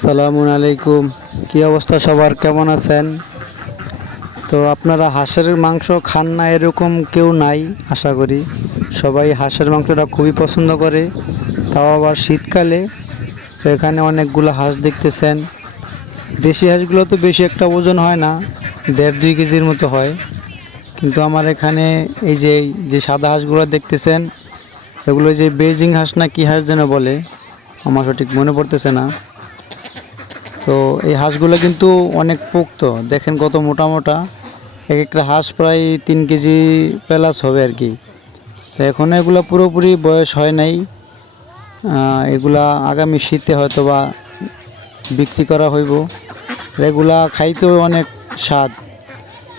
সালামু আলাইকুম। কি অবস্থা সবার? কেমন আছেন? তো আপনারা হাঁসের মাংস খান না এরকম কেউ নাই, আশা করি। সবাই হাঁসের মাংসটা খুবই পছন্দ করে। তাও আবার শীতকালে, তো এখানে অনেকগুলো হাঁস দেখতেছেন। দেশি হাঁসগুলো তো বেশি একটা ওজন হয় না, দেড় দুই কেজির মতো হয়। কিন্তু আমার এখানে এই যে যে সাদা হাঁসগুলো দেখতেছেন, এগুলো যে বেজিং হাঁস না কী হাঁস যেন বলে, আমার সঠিক মনে পড়তেছে না। তো এই হাঁসগুলো কিন্তু অনেক পোক্ত। দেখেন কত মোটা মোটা। এক একটা হাঁস প্রায় তিন কেজি প্লাস হবে আর কি। তো এখন এগুলো পুরোপুরি বয়স হয় নাই। এগুলা আগামী শীতে হয়তো বা বিক্রি করা হইব। এগুলা খাইতেও অনেক স্বাদ।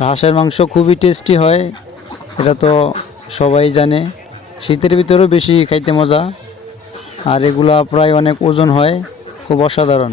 হাঁসের মাংস খুবই টেস্টি হয়, এটা তো সবাই জানে। শীতের ভিতরেও বেশি খাইতে মজা। আর এগুলা প্রায় অনেক ওজন হয়, খুব অসাধারণ।